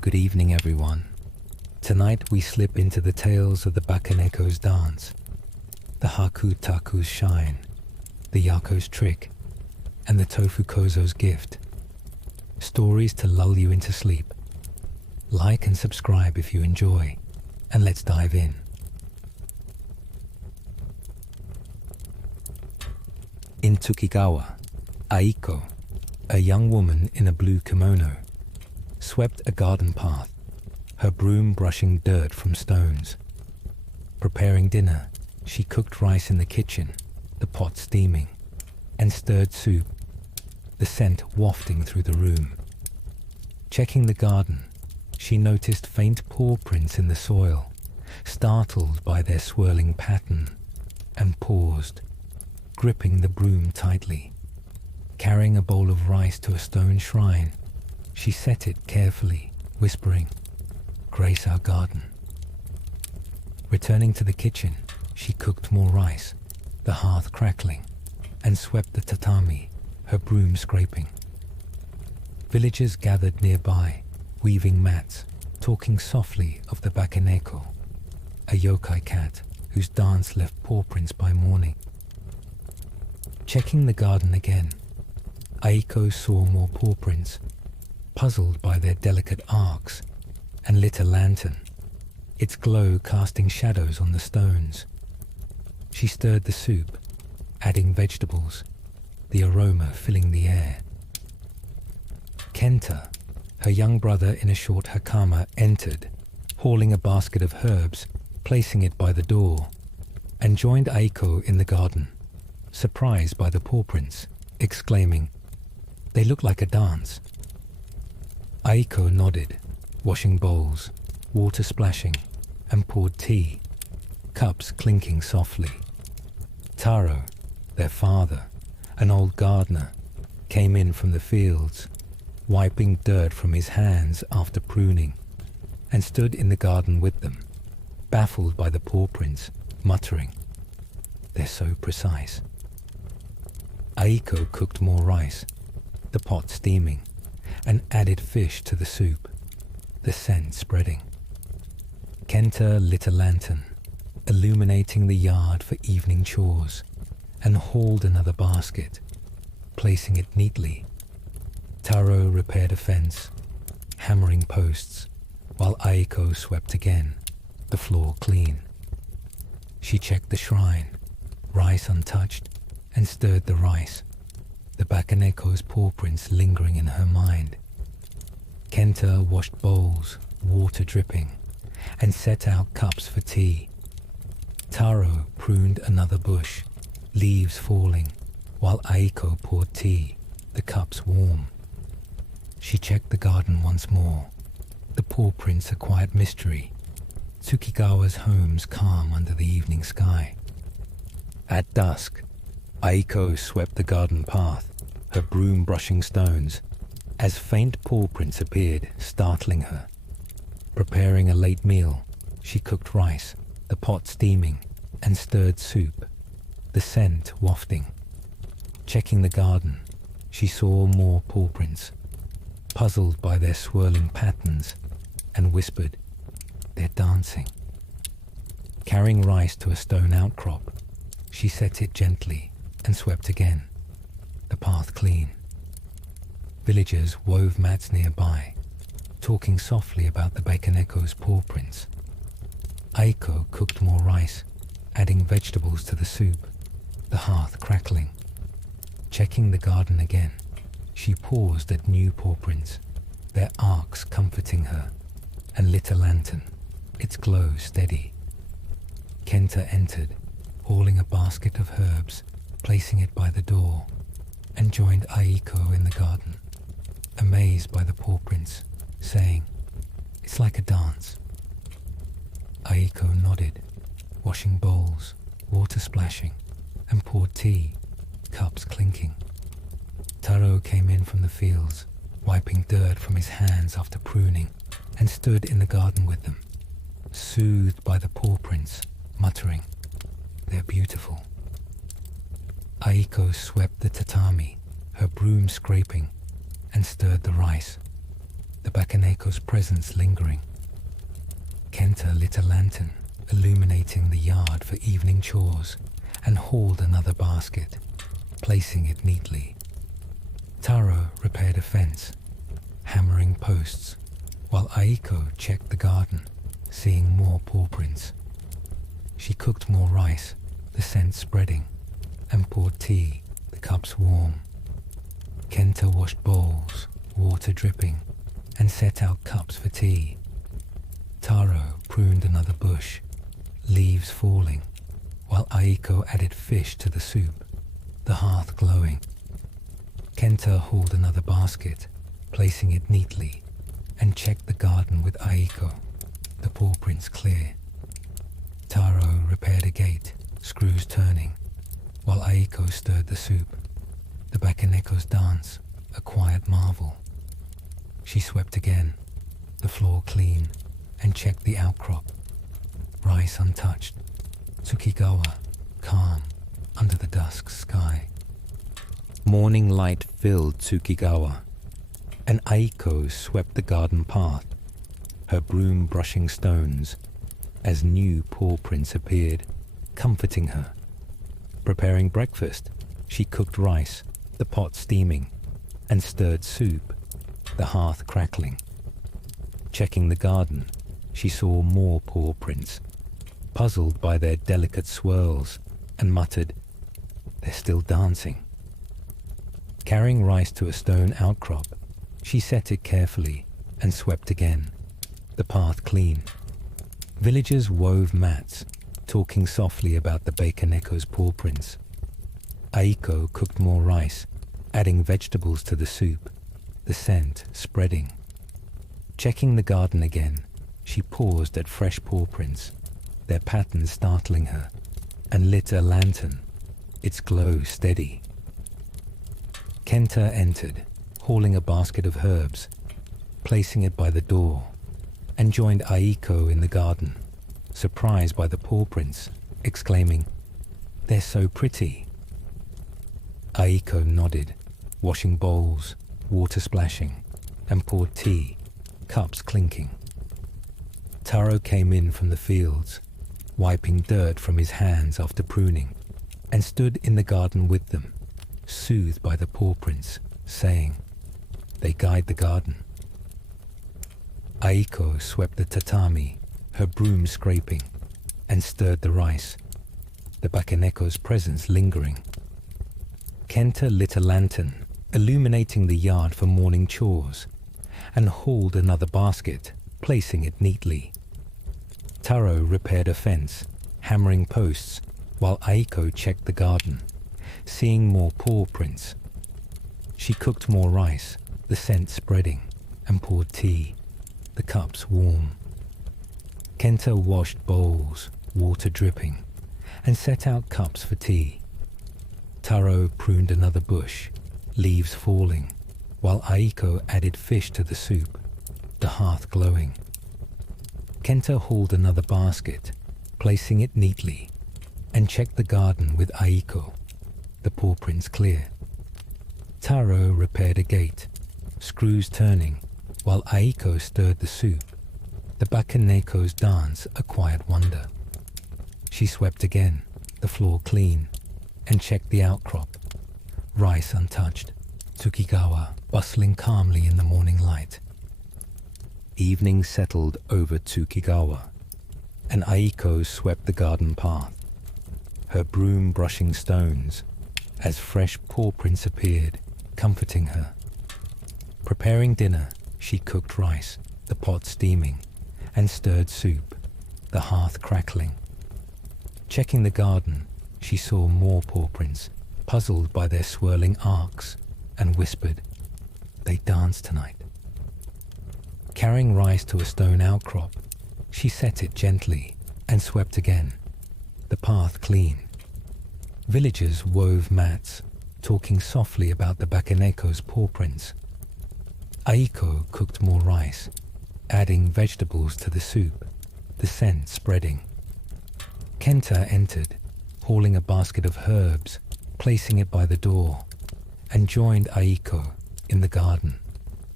Good evening, everyone. Tonight we slip into the tales of the Bakeneko's dance, the Haku-Taku's shine, the Yako's trick, and the Tofukozo's gift. Stories to lull you into sleep. Like and subscribe if you enjoy, and let's dive in. In Tsukigawa, Aiko, a young woman in a blue kimono, swept a garden path, her broom brushing dirt from stones. Preparing dinner, she cooked rice in the kitchen, the pot steaming, and stirred soup, the scent wafting through the room. Checking the garden, she noticed faint paw prints in the soil, startled by their swirling pattern, and paused, gripping the broom tightly. Carrying a bowl of rice to a stone shrine, she set it carefully, whispering, "Grace our garden." Returning to the kitchen, she cooked more rice, the hearth crackling, and swept the tatami, her broom scraping. Villagers gathered nearby, weaving mats, talking softly of the Bakeneko, a yokai cat whose dance left paw prints by morning. Checking the garden again, Aiko saw more paw prints, puzzled by their delicate arcs, and lit a lantern, its glow casting shadows on the stones. She stirred the soup, adding vegetables, the aroma filling the air. Kenta, her young brother in a short hakama, entered, hauling a basket of herbs, placing it by the door, and joined Aiko in the garden, surprised by the paw prints, exclaiming, "They look like a dance." Aiko nodded, washing bowls, water splashing, and poured tea, cups clinking softly. Taro, their father, an old gardener, came in from the fields, wiping dirt from his hands after pruning, and stood in the garden with them, baffled by the paw prints, muttering, "They're so precise." Aiko cooked more rice, the pot steaming, and added fish to the soup, the scent spreading. Kenta lit a lantern, illuminating the yard for evening chores, and hauled another basket, placing it neatly. Taro repaired a fence, hammering posts, while Aiko swept again, the floor clean. She checked the shrine, rice untouched, and stirred the rice, the Bakeneko's paw prints lingering in her mind. Kenta washed bowls, water dripping, and set out cups for tea. Taro pruned another bush, leaves falling, while Aiko poured tea, the cups warm. She checked the garden once more, the paw prints a quiet mystery, Tsukigawa's homes calm under the evening sky. At dusk, Aiko swept the garden path, her broom brushing stones, as faint paw prints appeared, startling her. Preparing a late meal, she cooked rice, the pot steaming, and stirred soup, the scent wafting. Checking the garden, she saw more paw prints, puzzled by their swirling patterns, and whispered, "They're dancing." Carrying rice to a stone outcrop, she set it gently and swept again, the path clean. Villagers wove mats nearby, talking softly about the Bakeneko's paw prints. Aiko cooked more rice, adding vegetables to the soup, the hearth crackling. Checking the garden again, she paused at new paw prints, their arcs comforting her, and lit a lantern, its glow steady. Kenta entered, hauling a basket of herbs, placing it by the door, and joined Aiko in the garden, amazed by the paw prints, saying, "It's like a dance." Aiko nodded, washing bowls, water splashing, and poured tea, cups clinking. Taro came in from the fields, wiping dirt from his hands after pruning, and stood in the garden with them, soothed by the paw prints, muttering, "They're beautiful." Aiko swept the tatami, her broom scraping, and stirred the rice, the Bakeneko's presence lingering. Kenta lit a lantern, illuminating the yard for evening chores, and hauled another basket, placing it neatly. Taro repaired a fence, hammering posts, while Aiko checked the garden, seeing more paw prints. She cooked more rice, the scent spreading, and poured tea, the cups warm. Kenta washed bowls, water dripping, and set out cups for tea. Taro pruned another bush, leaves falling, while Aiko added fish to the soup, the hearth glowing. Kenta hauled another basket, placing it neatly, and checked the garden with Aiko, the paw prints clear. Taro repaired a gate, screws turning, while Aiko stirred the soup, the Bakeneko's dance, a quiet marvel. She swept again, the floor clean, and checked the outcrop. Rice untouched, Tsukigawa calm under the dusk sky. Morning light filled Tsukigawa, and Aiko swept the garden path, her broom brushing stones, as new paw prints appeared, comforting her. Preparing breakfast, she cooked rice, the pot steaming, and stirred soup, the hearth crackling. Checking the garden, she saw more paw prints, puzzled by their delicate swirls, and muttered, "They're still dancing." Carrying rice to a stone outcrop, she set it carefully and swept again, the path clean. Villagers wove mats, talking softly about the Bakeneko's paw prints. Aiko cooked more rice, adding vegetables to the soup, the scent spreading. Checking the garden again, she paused at fresh paw prints, their patterns startling her, and lit a lantern, its glow steady. Kenta entered, hauling a basket of herbs, placing it by the door, and joined Aiko in the garden, surprised by the paw prints, exclaiming, "They're so pretty." Aiko nodded, washing bowls, water splashing, and poured tea, cups clinking. Taro came in from the fields, wiping dirt from his hands after pruning, and stood in the garden with them, soothed by the paw prints, saying, "They guide the garden." Aiko swept the tatami, her broom scraping, and stirred the rice, the Bakeneko's presence lingering. Kenta lit a lantern, illuminating the yard for morning chores, and hauled another basket, placing it neatly. Taro repaired a fence, hammering posts, while Aiko checked the garden, seeing more paw prints. She cooked more rice, the scent spreading, and poured tea, the cups warm. Kenta washed bowls, water dripping, and set out cups for tea. Taro pruned another bush, leaves falling, while Aiko added fish to the soup, the hearth glowing. Kenta hauled another basket, placing it neatly, and checked the garden with Aiko, the paw prints clear. Taro repaired a gate, screws turning, while Aiko stirred the soup, the Bakeneko's dance a quiet wonder. She swept again, the floor clean, and checked the outcrop, rice untouched, Tsukigawa bustling calmly in the morning light. Evening settled over Tsukigawa, and Aiko swept the garden path, her broom brushing stones, as fresh paw prints appeared, comforting her. Preparing dinner, she cooked rice, the pot steaming, and stirred soup, the hearth crackling. Checking the garden, she saw more paw prints, puzzled by their swirling arcs, and whispered, "They dance tonight." Carrying rice to a stone outcrop, she set it gently and swept again, the path clean. Villagers wove mats, talking softly about the Bakeneko's paw prints. Aiko cooked more rice, adding vegetables to the soup, the scent spreading. Kenta entered, hauling a basket of herbs, placing it by the door, and joined Aiko in the garden,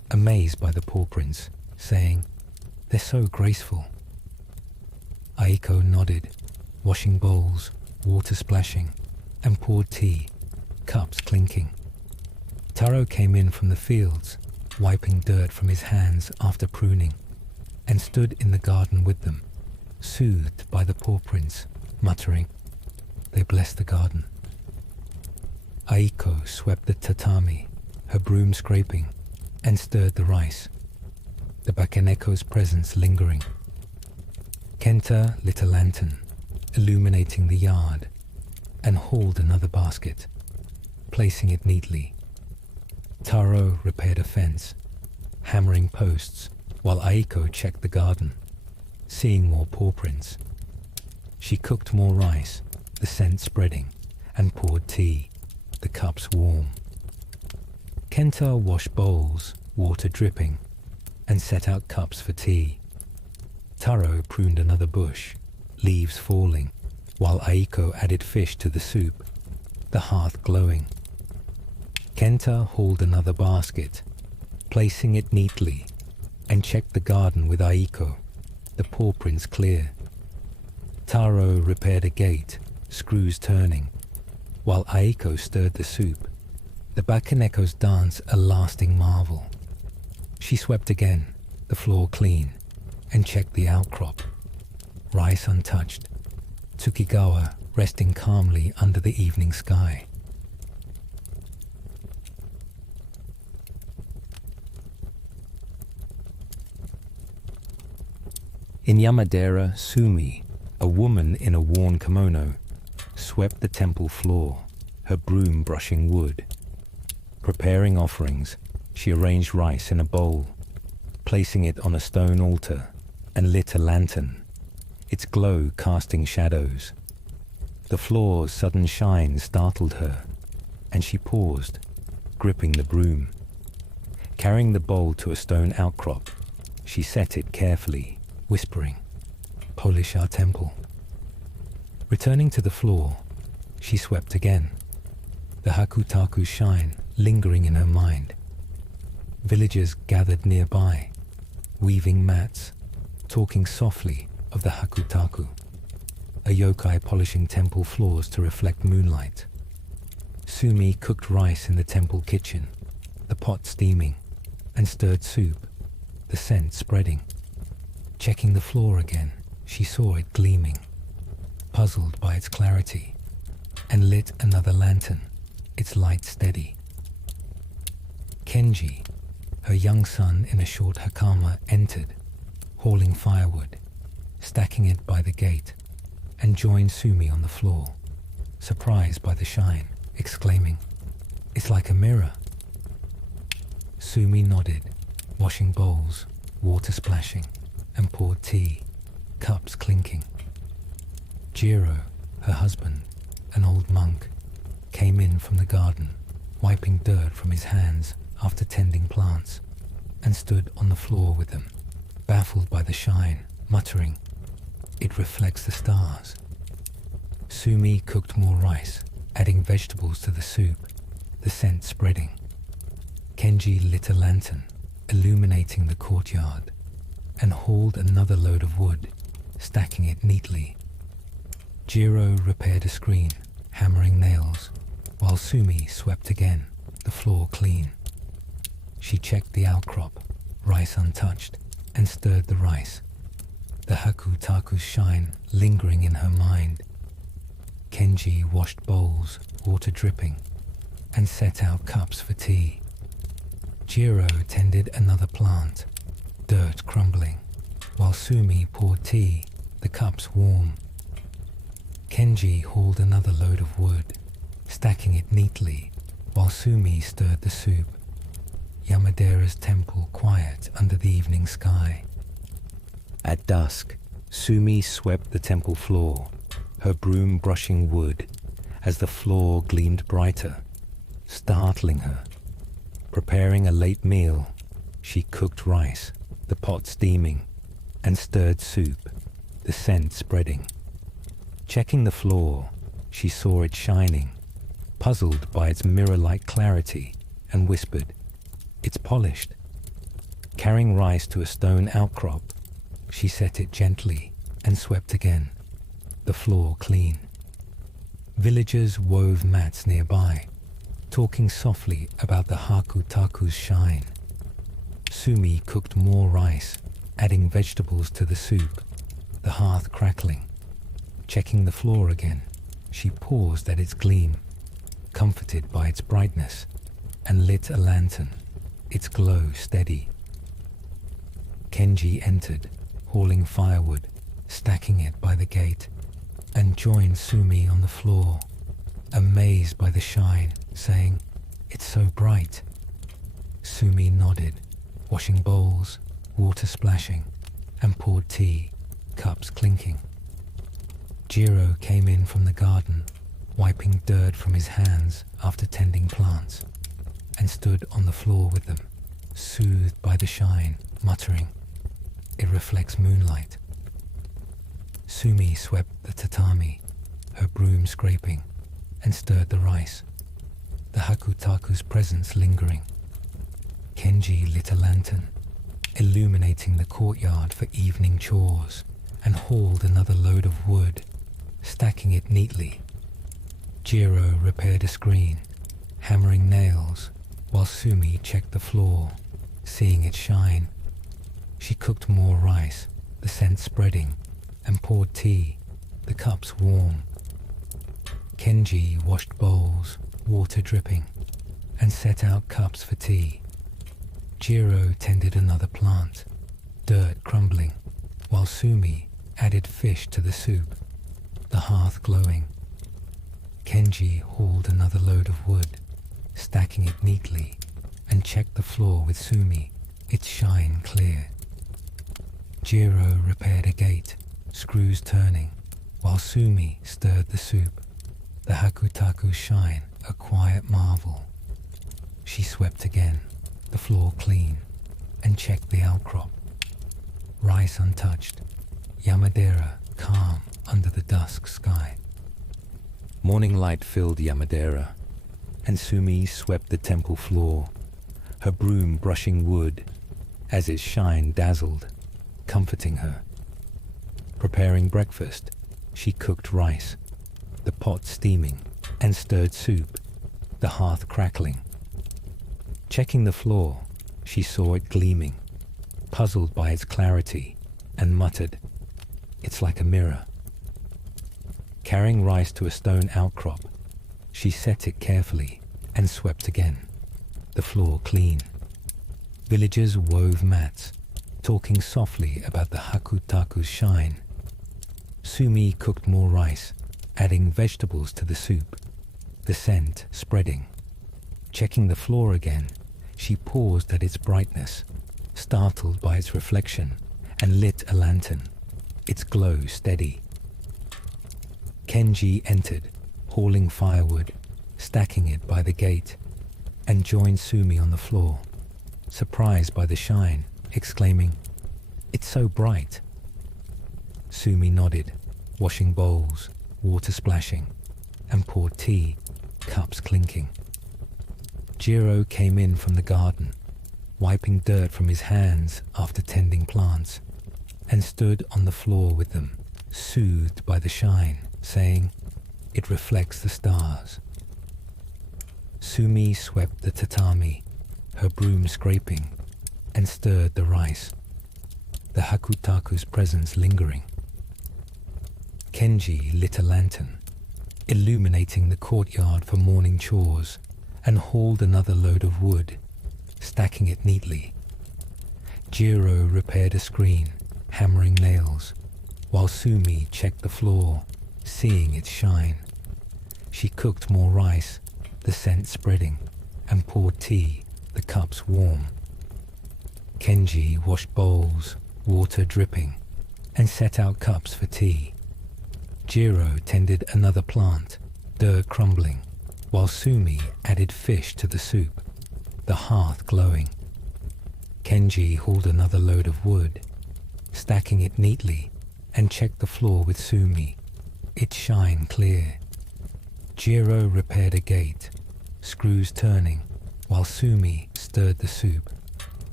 amazed by the pawprints, saying, "They're so graceful." Aiko nodded, washing bowls, water splashing, and poured tea, cups clinking. Taro came in from the fields, wiping dirt from his hands after pruning, and stood in the garden with them, soothed by the pawprints, muttering, "They bless the garden." Aiko swept the tatami, her broom scraping, and stirred the rice, the Bakeneko's presence lingering. Kenta lit a lantern, illuminating the yard, and hauled another basket, placing it neatly. Taro repaired a fence, hammering posts, while Aiko checked the garden, seeing more pawprints. She cooked more rice, the scent spreading, and poured tea, the cups warm. Kenta washed bowls, water dripping, and set out cups for tea. Taro pruned another bush, leaves falling, while Aiko added fish to the soup, the hearth glowing. Kenta hauled another basket, placing it neatly, and checked the garden with Aiko, the pawprints clear. Taro repaired a gate, screws turning, while Aiko stirred the soup, the Bakeneko's dance a lasting marvel. She swept again, the floor clean, and checked the outcrop, rice untouched, Tsukigawa resting calmly under the evening sky. In Yamadera, Sumi, a woman in a worn kimono, swept the temple floor, her broom brushing wood. Preparing offerings, she arranged rice in a bowl, placing it on a stone altar, and lit a lantern, its glow casting shadows. The floor's sudden shine startled her, and she paused, gripping the broom. Carrying the bowl to a stone outcrop, she set it carefully, whispering, "Polish our temple." Returning to the floor, she swept again, the Hakutaku shine lingering in her mind. Villagers gathered nearby, weaving mats, talking softly of the Hakutaku, a yokai polishing temple floors to reflect moonlight. Sumi cooked rice in the temple kitchen, the pot steaming, and stirred soup, the scent spreading. Checking the floor again, she saw it gleaming, puzzled by its clarity, and lit another lantern, its light steady. Kenji, her young son in a short hakama, entered, hauling firewood, stacking it by the gate, and joined Sumi on the floor, surprised by the shine, exclaiming, "It's like a mirror." Sumi nodded, washing bowls, water splashing, and poured tea, cups clinking. Jiro, her husband, an old monk, came in from the garden, wiping dirt from his hands after tending plants, and stood on the floor with them, baffled by the shine, muttering, "It reflects the stars." Sumi cooked more rice, adding vegetables to the soup, the scent spreading. Kenji lit a lantern, illuminating the courtyard, and hauled another load of wood, stacking it neatly. Jiro repaired a screen, hammering nails, while Sumi swept again, the floor clean. She checked the outcrop, rice untouched, and stirred the rice, the Hakutaku's shine lingering in her mind. Kenji washed bowls, water dripping, and set out cups for tea. Jiro tended another plant, dirt crumbling, while Sumi poured tea, the cups warm. Kenji hauled another load of wood, stacking it neatly, while Sumi stirred the soup. Yamadera's temple quiet under the evening sky. At dusk, Sumi swept the temple floor, her broom brushing wood, as the floor gleamed brighter, startling her. Preparing a late meal, she cooked rice, the pot steaming, and stirred soup, the scent spreading. Checking the floor, she saw it shining, puzzled by its mirror-like clarity, and whispered, "It's polished. Carrying rice to a stone outcrop, she set it gently and swept again, the floor clean. Villagers wove mats nearby, talking softly about the Hakutaku's shine. Sumi cooked more rice, adding vegetables to the soup, the hearth crackling. Checking the floor again, she paused at its gleam, comforted by its brightness, and lit a lantern, its glow steady. Kenji entered, hauling firewood, stacking it by the gate, and joined Sumi on the floor, amazed by the shine, saying, "It's so bright." Sumi nodded, washing bowls, water splashing, and poured tea, cups clinking. Jiro came in from the garden, wiping dirt from his hands after tending plants, and stood on the floor with them, soothed by the shine, muttering, "It reflects moonlight." Sumi swept the tatami, her broom scraping, and stirred the rice, the Hakutaku's presence lingering. Kenji lit a lantern, illuminating the courtyard for evening chores, and hauled another load of wood, stacking it neatly. Jiro repaired a screen, hammering nails, while Sumi checked the floor, seeing it shine. She cooked more rice, the scent spreading, and poured tea, the cups warm. Kenji washed bowls, water dripping, and set out cups for tea. Jiro tended another plant, dirt crumbling, while Sumi added fish to the soup, the hearth glowing. Kenji hauled another load of wood, stacking it neatly, and checked the floor with Sumi, its shine clear. Jiro repaired a gate, screws turning, while Sumi stirred the soup, the Hakutaku's shine a quiet marvel. She swept again, the floor clean, and checked the outcrop. Rice untouched, Yamadera calm under the dusk sky. Morning light filled Yamadera, and Sumi swept the temple floor, her broom brushing wood as its shine dazzled, comforting her. Preparing breakfast, she cooked rice, the pot steaming, and stirred soup, the hearth crackling. Checking the floor, she saw it gleaming, puzzled by its clarity, and muttered, "It's like a mirror." Carrying rice to a stone outcrop, she set it carefully and swept again, the floor clean. Villagers wove mats, talking softly about the Hakutaku's shine. Sumi cooked more rice, adding vegetables to the soup, the scent spreading. Checking the floor again, she paused at its brightness, startled by its reflection, and lit a lantern, its glow steady. Kenji entered, hauling firewood, stacking it by the gate, and joined Sumi on the floor, surprised by the shine, exclaiming, "It's so bright." Sumi nodded, washing bowls, water splashing, and poured tea, cups clinking. Jiro came in from the garden, wiping dirt from his hands after tending plants, and stood on the floor with them, soothed by the shine, saying, "It reflects the stars." Sumi swept the tatami, her broom scraping, and stirred the rice, the Hakutaku's presence lingering. Kenji lit a lantern, illuminating the courtyard for morning chores, and hauled another load of wood, stacking it neatly. Jiro repaired a screen, hammering nails, while Sumi checked the floor, seeing its shine. She cooked more rice, the scent spreading, and poured tea, the cups warm. Kenji washed bowls, water dripping, and set out cups for tea. Jiro tended another plant, dirt crumbling, while Sumi added fish to the soup, the hearth glowing. Kenji hauled another load of wood, stacking it neatly, and checked the floor with Sumi, its shine clear. Jiro repaired a gate, screws turning, while Sumi stirred the soup,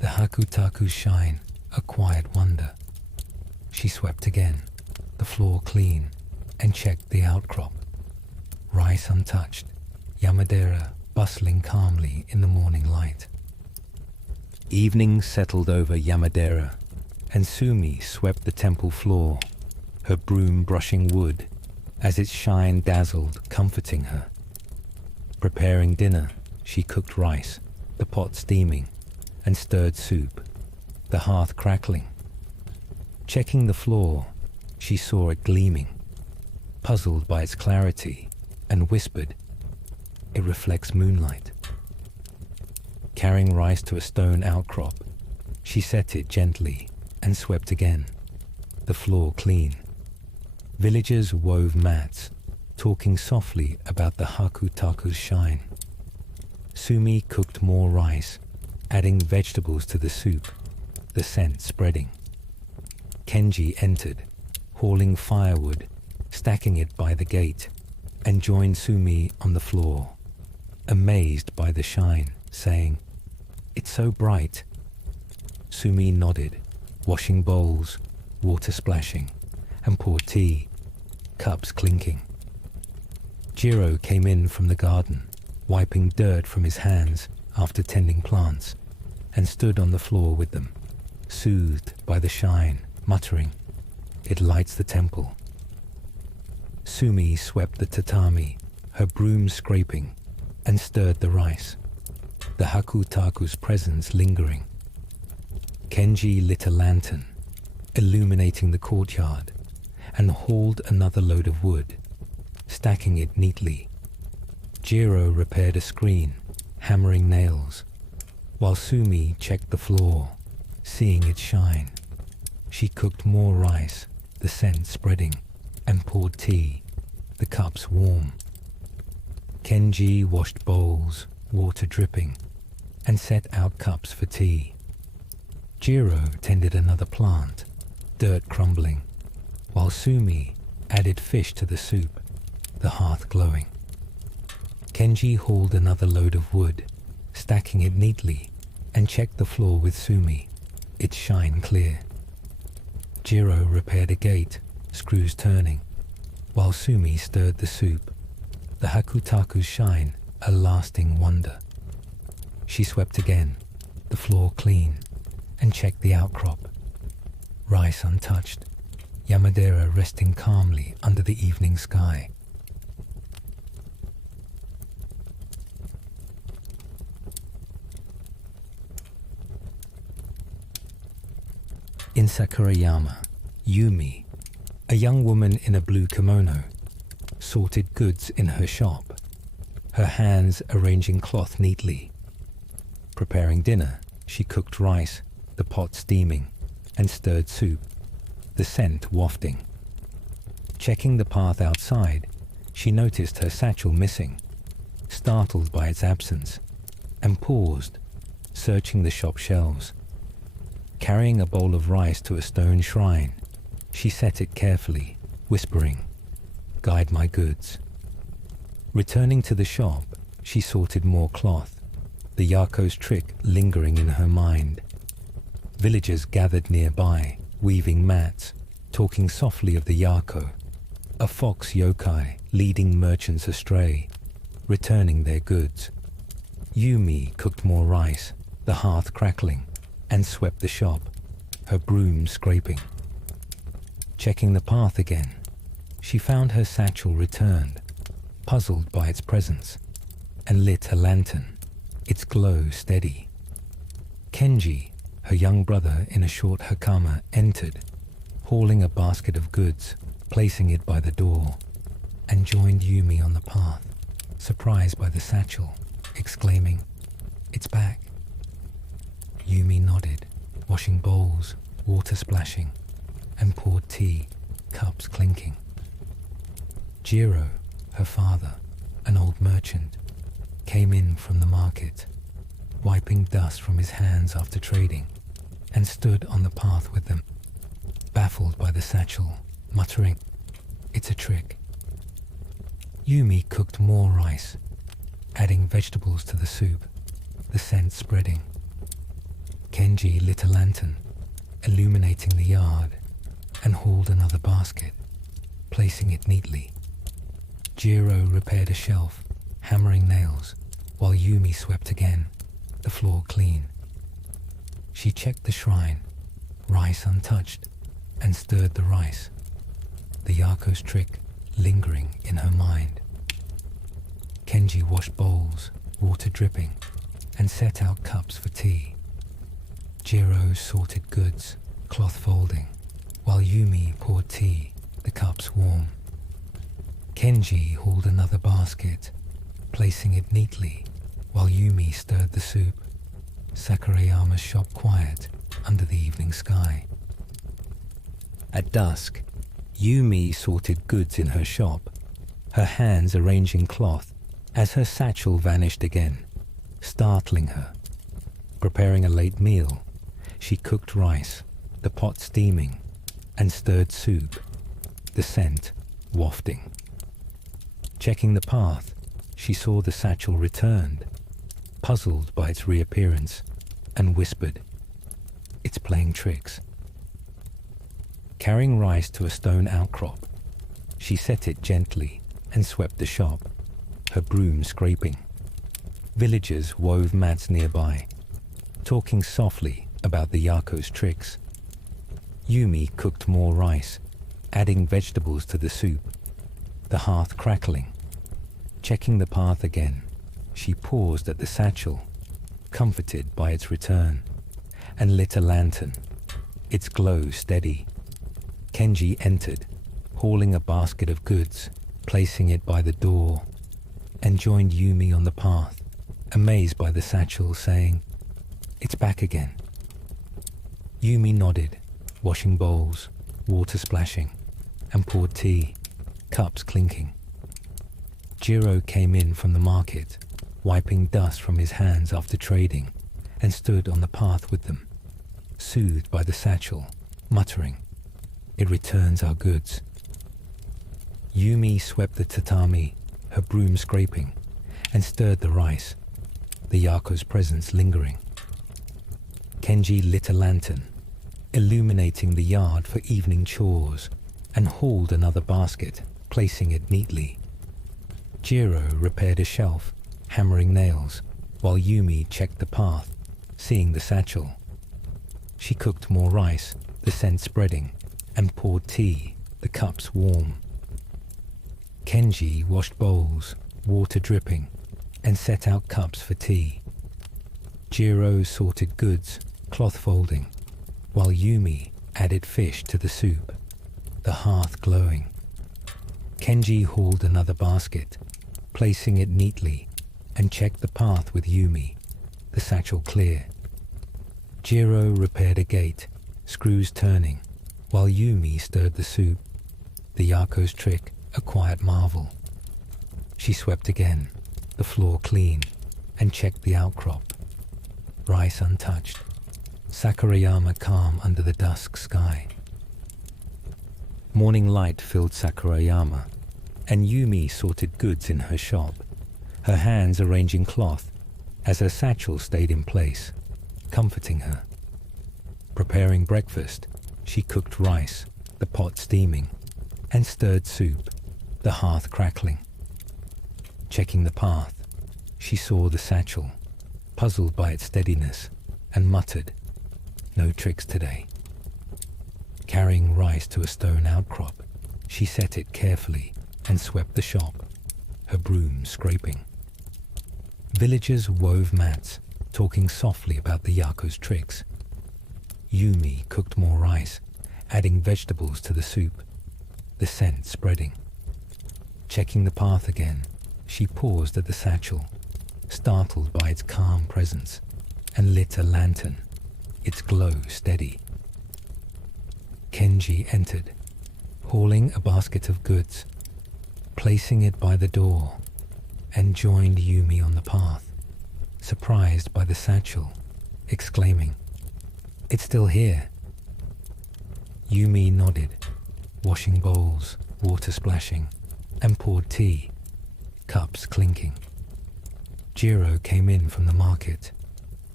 the Hakutaku's shine a quiet wonder. She swept again, the floor clean, and checked the outcrop. Rice untouched, Yamadera bustling calmly in the morning light. Evening settled over Yamadera, and Sumi swept the temple floor, her broom brushing wood as its shine dazzled, comforting her. Preparing dinner, she cooked rice, the pot steaming, and stirred soup, the hearth crackling. Checking the floor, she saw it gleaming, puzzled by its clarity, and whispered, "It reflects moonlight." Carrying rice to a stone outcrop, she set it gently and swept again, the floor clean. Villagers wove mats, talking softly about the Hakutaku's shine. Sumi cooked more rice, adding vegetables to the soup, the scent spreading. Kenji entered, hauling firewood, stacking it by the gate, and joined Sumi on the floor, amazed by the shine, saying, "It's so bright." Sumi nodded, washing bowls, water splashing, and poured tea, cups clinking. Jiro came in from the garden, wiping dirt from his hands after tending plants, and stood on the floor with them, soothed by the shine, muttering, "It lights the temple." Sumi swept the tatami, her broom scraping, and stirred the rice, the Hakutaku's presence lingering. Kenji lit a lantern, illuminating the courtyard, and hauled another load of wood, stacking it neatly. Jiro repaired a screen, hammering nails, while Sumi checked the floor, seeing it shine. She cooked more rice, the scent spreading, and poured tea, the cups warm. Kenji washed bowls, water dripping, and set out cups for tea. Jiro tended another plant, dirt crumbling, while Sumi added fish to the soup, the hearth glowing. Kenji hauled another load of wood, stacking it neatly, and checked the floor with Sumi, its shine clear. Jiro repaired a gate, screws turning, while Sumi stirred the soup, the Hakutaku's shine a lasting wonder. She swept again, the floor clean, and checked the outcrop. Rice untouched, Yamadera resting calmly under the evening sky. In Sakurayama, Yumi, a young woman in a blue kimono, sorted goods in her shop, her hands arranging cloth neatly. Preparing dinner, she cooked rice, the pot steaming, and stirred soup, the scent wafting. Checking the path outside, she noticed her satchel missing, startled by its absence, and paused, searching the shop shelves. Carrying a bowl of rice to a stone shrine, she set it carefully, whispering, "Guide my goods." Returning to the shop, she sorted more cloth, the Yako's trick lingering in her mind. Villagers gathered nearby, weaving mats, talking softly of the Yako, a fox yokai leading merchants astray, returning their goods. Yumi cooked more rice, the hearth crackling, and swept the shop, her broom scraping. Checking the path again, she found her satchel returned, puzzled by its presence, and lit a lantern, its glow steady. Kenji, her young brother in a short hakama, entered, hauling a basket of goods, placing it by the door, and joined Yumi on the path, surprised by the satchel, exclaiming, "It's back." Yumi nodded, washing bowls, water splashing, and poured tea, cups clinking. Jiro, her father, an old merchant, came in from the market, wiping dust from his hands after trading, and stood on the path with them, baffled by the satchel, muttering, "It's a trick." Yumi cooked more rice, adding vegetables to the soup, the scent spreading. Kenji lit a lantern, illuminating the yard, and hauled another basket, placing it neatly. Jiro repaired a shelf, hammering nails, while Yumi swept again, the floor clean. She checked the shrine, rice untouched, and stirred the rice, the Yako's trick lingering in her mind. Kenji washed bowls, water dripping, and set out cups for tea. Jiro sorted goods, cloth folding, while Yumi poured tea, the cups warm. Kenji hauled another basket, placing it neatly, while Yumi stirred the soup. Sakurayama's shop quiet under the evening sky. At dusk, Yumi sorted goods in her shop, her hands arranging cloth as her satchel vanished again, startling her. Preparing a late meal, she cooked rice, the pot steaming, and stirred soup, the scent wafting. Checking the path, she saw the satchel returned, puzzled by its reappearance, and whispered, "It's playing tricks." Carrying rice to a stone outcrop, she set it gently and swept the shop, her broom scraping. Villagers wove mats nearby, talking softly about the Yako's tricks. Yumi cooked more rice, adding vegetables to the soup, the hearth crackling. Checking the path again, she paused at the satchel, comforted by its return, and lit a lantern, its glow steady. Kenji entered, hauling a basket of goods, placing it by the door, and joined Yumi on the path, amazed by the satchel, saying, "It's back again." Yumi nodded, washing bowls, water splashing, and poured tea, cups clinking. Jiro came in from the market, wiping dust from his hands after trading, and stood on the path with them, soothed by the satchel, muttering, "It returns our goods." Yumi swept the tatami, her broom scraping, and stirred the rice, the Yako's presence lingering. Kenji lit a lantern, illuminating the yard for evening chores, and hauled another basket, placing it neatly. Jiro repaired a shelf, hammering nails, while Yumi checked the path, seeing the satchel. She cooked more rice, the scent spreading, and poured tea, the cups warm. Kenji washed bowls, water dripping, and set out cups for tea. Jiro sorted goods, cloth folding, while Yumi added fish to the soup, the hearth glowing. Kenji hauled another basket, placing it neatly, and checked the path with Yumi, the satchel clear. Jiro repaired a gate, screws turning, while Yumi stirred the soup, the Yako's trick a quiet marvel. She swept again, the floor clean, and checked the outcrop. Rice untouched, Sakurayama calm under the dusk sky. Morning light filled Sakurayama, and Yumi sorted goods in her shop, her hands arranging cloth as her satchel stayed in place, comforting her. Preparing breakfast, she cooked rice, the pot steaming, and stirred soup, the hearth crackling. Checking the path, she saw the satchel, puzzled by its steadiness, and muttered, "No tricks today." Carrying rice to a stone outcrop, she set it carefully and swept the shop, her broom scraping. Villagers wove mats, talking softly about the Yako's tricks. Yumi cooked more rice, adding vegetables to the soup, the scent spreading. Checking the path again, she paused at the satchel, startled by its calm presence, and lit a lantern, its glow steady. Kenji entered, hauling a basket of goods, placing it by the door, and joined Yumi on the path, surprised by the satchel, exclaiming, "It's still here." Yumi nodded, washing bowls, water splashing, and poured tea, cups clinking. Jiro came in from the market,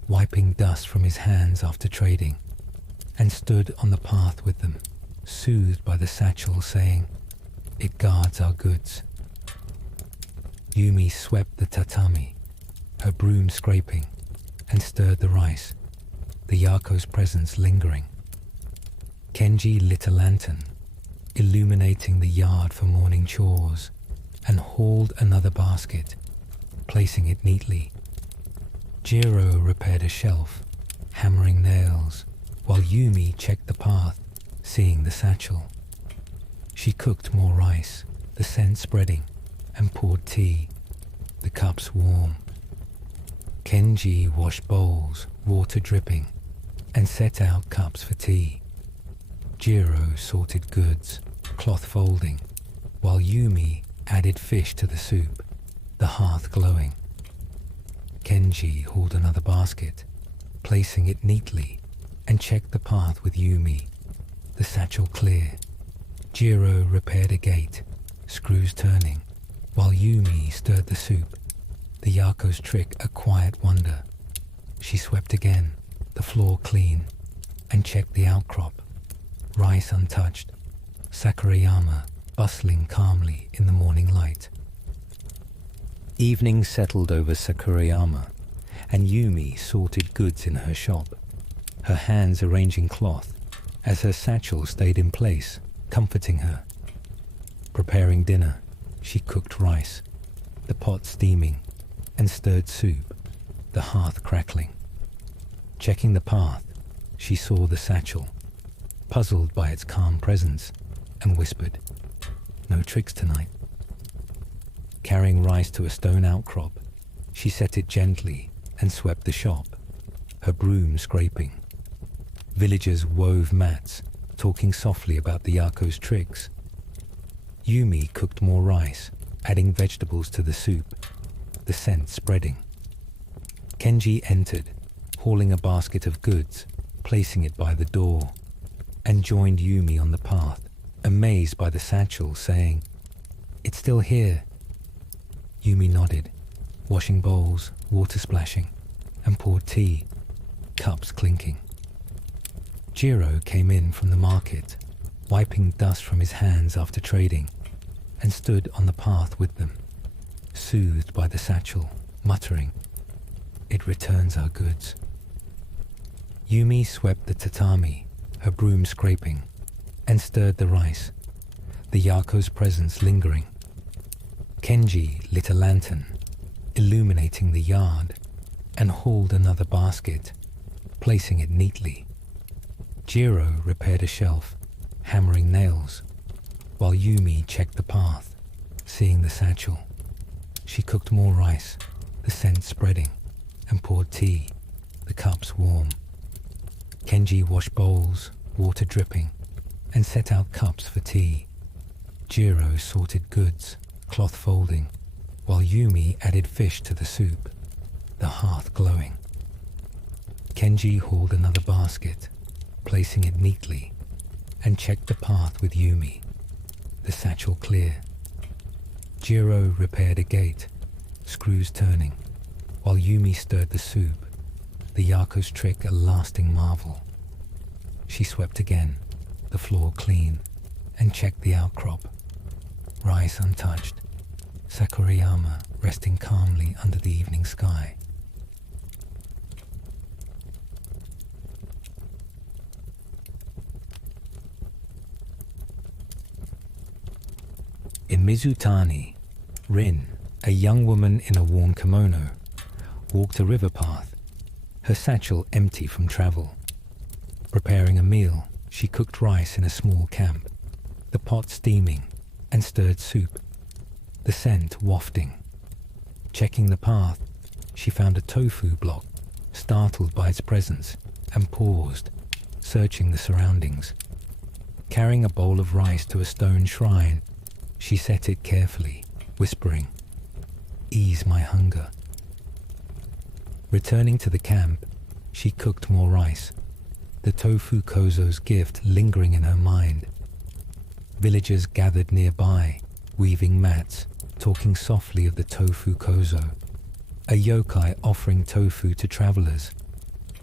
wiping dust from his hands after trading, and stood on the path with them, soothed by the satchel, saying, "It guards our goods." Yumi swept the tatami, her broom scraping, and stirred the rice, the Yako's presence lingering. Kenji lit a lantern, illuminating the yard for morning chores, and hauled another basket, placing it neatly. Jiro repaired a shelf, hammering nails, while Yumi checked the path, seeing the satchel. She cooked more rice, the scent spreading, and poured tea, the cups warm. Kenji washed bowls, water dripping, and set out cups for tea. Jiro sorted goods, cloth folding, while Yumi added fish to the soup, the hearth glowing. Kenji hauled another basket, placing it neatly, and checked the path with Yumi, the satchel clear. Jiro repaired a gate, screws turning, while Yumi stirred the soup, the Yako's trick a quiet wonder. She swept again, the floor clean, and checked the outcrop, rice untouched, Sakurayama bustling calmly in the morning light. Evening settled over Sakurayama, and Yumi sorted goods in her shop, her hands arranging cloth as her satchel stayed in place, comforting her. Preparing dinner, she cooked rice, the pot steaming, and stirred soup, the hearth crackling. Checking the path, she saw the satchel, puzzled by its calm presence, and whispered, "No tricks tonight." Carrying rice to a stone outcrop, she set it gently and swept the shop, her broom scraping. Villagers wove mats, talking softly about the Yako's tricks. Yumi cooked more rice, adding vegetables to the soup, the scent spreading. Kenji entered, hauling a basket of goods, placing it by the door, and joined Yumi on the path, amazed by the satchel, saying, "It's still here." Yumi nodded, washing bowls, water splashing, and poured tea, cups clinking. Jiro came in from the market, wiping dust from his hands after trading, and stood on the path with them, soothed by the satchel, muttering, "It returns our goods." Yumi swept the tatami, her broom scraping, and stirred the rice, the Yako's presence lingering. Kenji lit a lantern, illuminating the yard, and hauled another basket, placing it neatly. Jiro repaired a shelf, hammering nails, while Yumi checked the path, seeing the satchel. She cooked more rice, the scent spreading, and poured tea, the cups warm. Kenji washed bowls, water dripping, and set out cups for tea. Jiro sorted goods, cloth folding, while Yumi added fish to the soup, the hearth glowing. Kenji hauled another basket, placing it neatly, and checked the path with Yumi, the satchel clear. Jiro repaired a gate, screws turning, while Yumi stirred the soup, the Yako's trick a lasting marvel. She swept again, the floor clean, and checked the outcrop, rice untouched, Sakurayama resting calmly under the evening sky. In Mizutani, Rin, a young woman in a warm kimono, walked a river path, her satchel empty from travel. Preparing a meal, she cooked rice in a small camp, the pot steaming, and stirred soup, the scent wafting. Checking the path, she found a tofu block, startled by its presence, and paused, searching the surroundings. Carrying a bowl of rice to a stone shrine, she set it carefully, whispering, "Ease my hunger." Returning to the camp, she cooked more rice, the tofu kozo's gift lingering in her mind. Villagers gathered nearby, weaving mats, talking softly of the tofu kozo, a yokai offering tofu to travelers,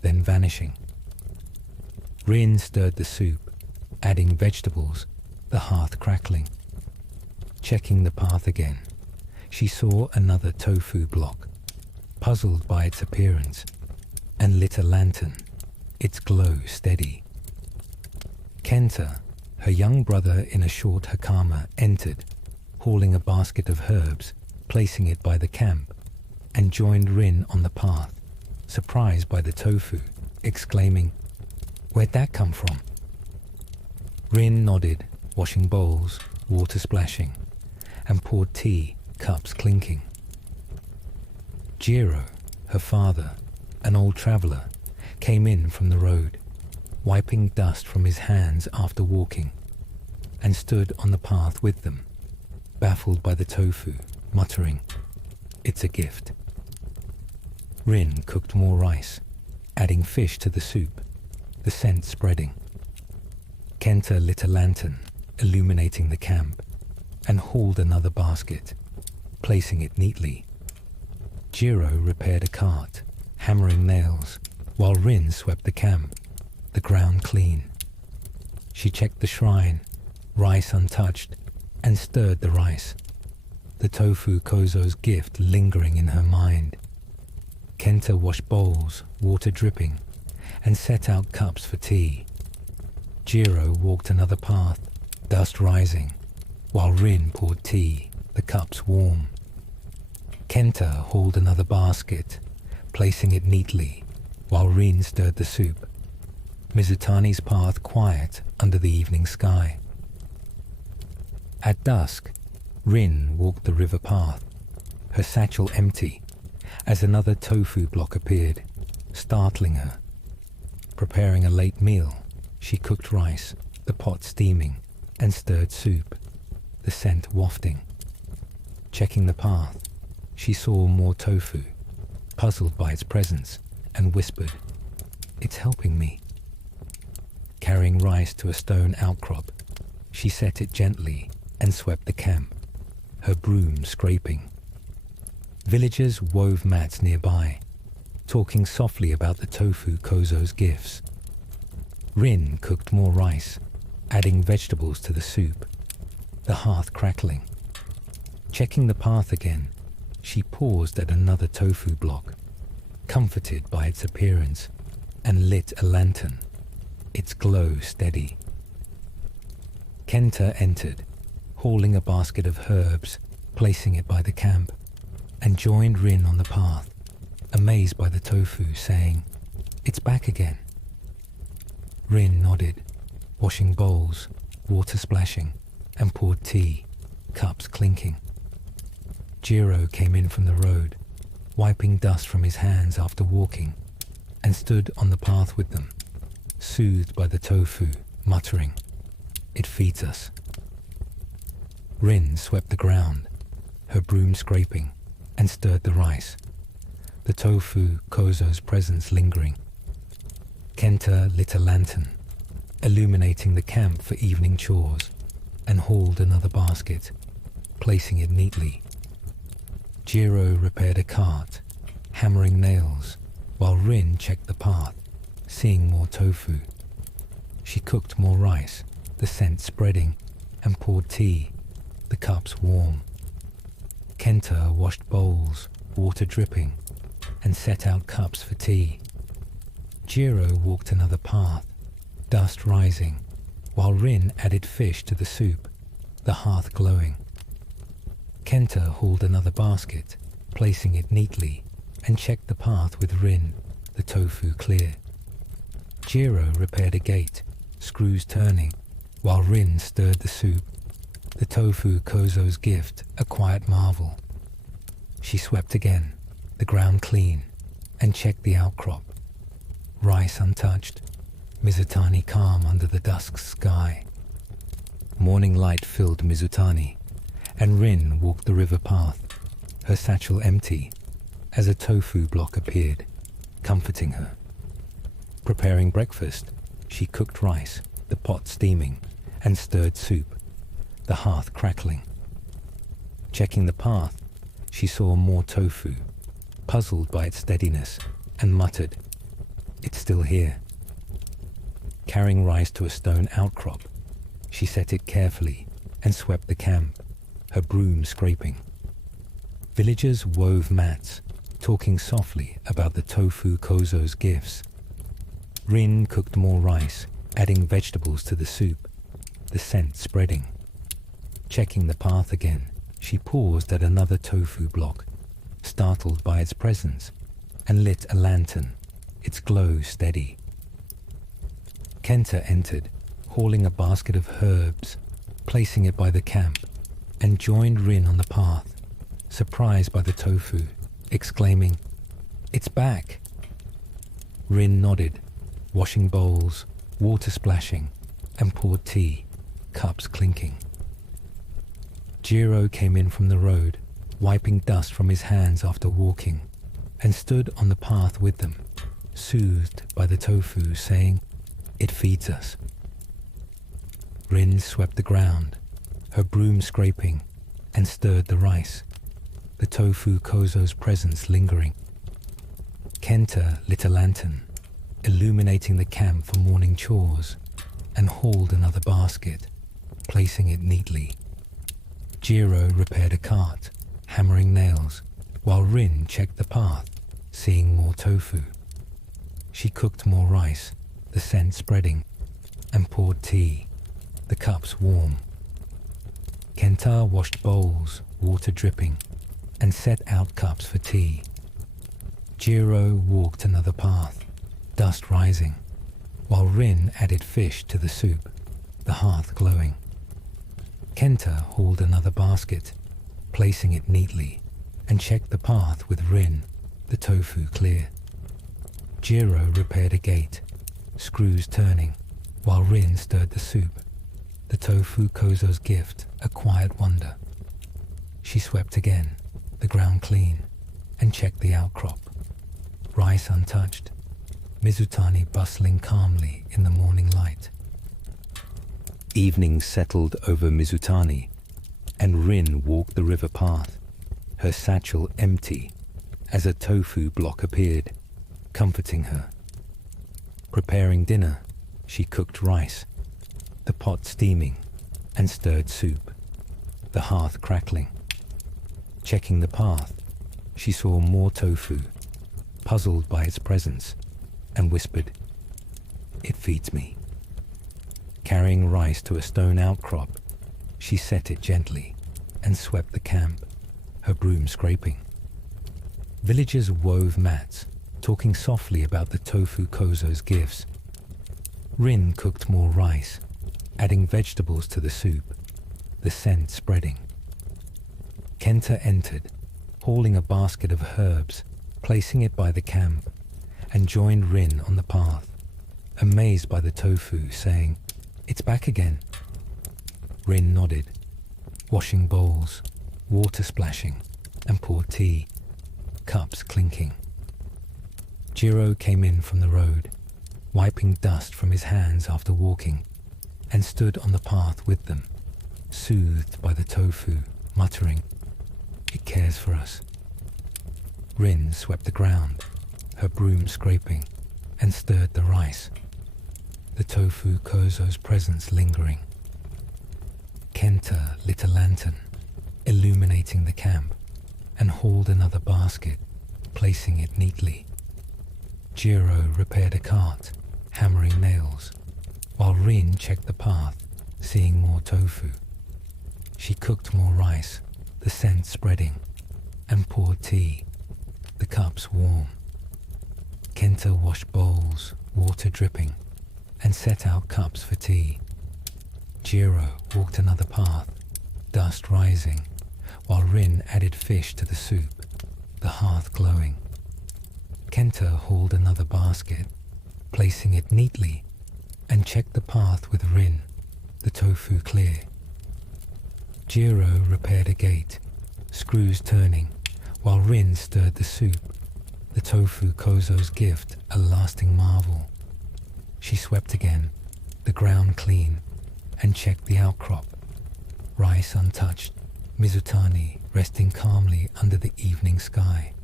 then vanishing. Rin stirred the soup, adding vegetables, the hearth crackling. Checking the path again, she saw another tofu block, puzzled by its appearance, and lit a lantern, its glow steady. Kenta, her young brother in a short hakama, entered, hauling a basket of herbs, placing it by the camp, and joined Rin on the path, surprised by the tofu, exclaiming, "Where'd that come from?" Rin nodded, washing bowls, water splashing, and poured tea, cups clinking. Jiro, her father, an old traveller, came in from the road, wiping dust from his hands after walking, and stood on the path with them, baffled by the tofu, muttering, "It's a gift." Rin cooked more rice, adding fish to the soup, the scent spreading. Kenta lit a lantern, illuminating the camp, and hauled another basket, placing it neatly. Jiro repaired a cart, hammering nails, while Rin swept the camp, the ground clean. She checked the shrine, rice untouched, and stirred the rice, the tofu Kozo's gift lingering in her mind. Kenta washed bowls, water dripping, and set out cups for tea. Jiro walked another path, dust rising, while Rin poured tea, the cups warm. Kenta hauled another basket, placing it neatly, while Rin stirred the soup. Mizutani's path quiet under the evening sky. At dusk, Rin walked the river path, her satchel empty, as another tofu block appeared, startling her. Preparing a late meal, she cooked rice, the pot steaming, and stirred soup, the scent wafting. Checking the path, she saw more tofu, puzzled by its presence, and whispered, "It's helping me." Carrying rice to a stone outcrop, she set it gently and swept the camp, her broom scraping. Villagers wove mats nearby, talking softly about the tofu Kozo's gifts. Rin cooked more rice, adding vegetables to the soup, the hearth crackling. Checking the path again, she paused at another tofu block, comforted by its appearance, and lit a lantern, its glow steady. Kenta entered, hauling a basket of herbs, placing it by the camp, and joined Rin on the path, amazed by the tofu, saying, "It's back again." Rin nodded, washing bowls, water splashing, and poured tea, cups clinking. Jiro came in from the road, wiping dust from his hands after walking, and stood on the path with them, soothed by the tofu, muttering, "It feeds us." Rin swept the ground, her broom scraping, and stirred the rice, the tofu Kozo's presence lingering. Kenta lit a lantern, illuminating the camp for evening chores, and hauled another basket, placing it neatly. Jiro repaired a cart, hammering nails, while Rin checked the path, seeing more tofu. She cooked more rice, the scent spreading, and poured tea, the cups warm. Kenta washed bowls, water dripping, and set out cups for tea. Jiro walked another path, dust rising, while Rin added fish to the soup, the hearth glowing. Kenta hauled another basket, placing it neatly, and checked the path with Rin, the tofu clear. Jiro repaired a gate, screws turning, while Rin stirred the soup, the tofu Kozo's gift, a quiet marvel. She swept again, the ground clean, and checked the outcrop. Rice untouched, Mizutani calm under the dusk sky. Morning light filled Mizutani, and Rin walked the river path, her satchel empty, as a tofu block appeared, comforting her. Preparing breakfast, she cooked rice, the pot steaming, and stirred soup, the hearth crackling. Checking the path, she saw more tofu, puzzled by its steadiness, and muttered, It's still here. Carrying rice to a stone outcrop, she set it carefully and swept the camp, her broom scraping. Villagers wove mats, talking softly about the tofu kozo's gifts. Rin cooked more rice, adding vegetables to the soup, the scent spreading. Checking the path again, she paused at another tofu block, startled by its presence, and lit a lantern, its glow steady. Kenta entered, hauling a basket of herbs, placing it by the camp, and joined Rin on the path, surprised by the tofu, exclaiming, "It's back!" Rin nodded, washing bowls, water splashing, and poured tea, cups clinking. Jiro came in from the road, wiping dust from his hands after walking, and stood on the path with them, soothed by the tofu, saying, "It feeds us." Rin swept the ground, her broom scraping, and stirred the rice, the tofu kozo's presence lingering. Kenta lit a lantern, illuminating the camp for morning chores, and hauled another basket, placing it neatly. Jiro repaired a cart, hammering nails, while Rin checked the path, seeing more tofu. She cooked more rice, the scent spreading, and poured tea, the cups warm. Kenta washed bowls, water dripping, and set out cups for tea. Jiro walked another path, dust rising, while Rin added fish to the soup, the hearth glowing. Kenta hauled another basket, placing it neatly, and checked the path with Rin, the tofu clear. Jiro repaired a gate, screws turning, while Rin stirred the soup, the tofu kozo's gift, a quiet wonder. She swept again, the ground clean, and checked the outcrop, rice untouched, Mizutani bustling calmly in the morning light. Evening settled over Mizutani, and Rin walked the river path, her satchel empty, as a tofu block appeared, comforting her. Preparing dinner, she cooked rice, the pot steaming, and stirred soup, the hearth crackling. Checking the path, she saw more tofu, puzzled by its presence, and whispered, "It feeds me." Carrying rice to a stone outcrop, she set it gently and swept the camp, her broom scraping. Villagers wove mats, talking softly about the tofu kozo's gifts. Rin cooked more rice, adding vegetables to the soup, the scent spreading. Kenta entered, hauling a basket of herbs, placing it by the camp, and joined Rin on the path, amazed by the tofu, saying, "It's back again." Rin nodded, washing bowls, water splashing, and poured tea, cups clinking. Jiro came in from the road, wiping dust from his hands after walking, and stood on the path with them, soothed by the tofu, muttering, "It cares for us." Rin swept the ground, her broom scraping, and stirred the rice, the tofu kozo's presence lingering. Kenta lit a lantern, illuminating the camp, and hauled another basket, placing it neatly. Jiro repaired a cart, hammering nails, while Rin checked the path, seeing more tofu. She cooked more rice, the scent spreading, and poured tea, the cups warm. Kenta washed bowls, water dripping, and set out cups for tea. Jiro walked another path, dust rising, while Rin added fish to the soup, the hearth glowing. Kenta hauled another basket, placing it neatly, and checked the path with Rin, the tofu clear. Jiro repaired a gate, screws turning, while Rin stirred the soup, the tofu kozo's gift, a lasting marvel. She swept again, the ground clean, and checked the outcrop, rice untouched, Mizutani resting calmly under the evening sky.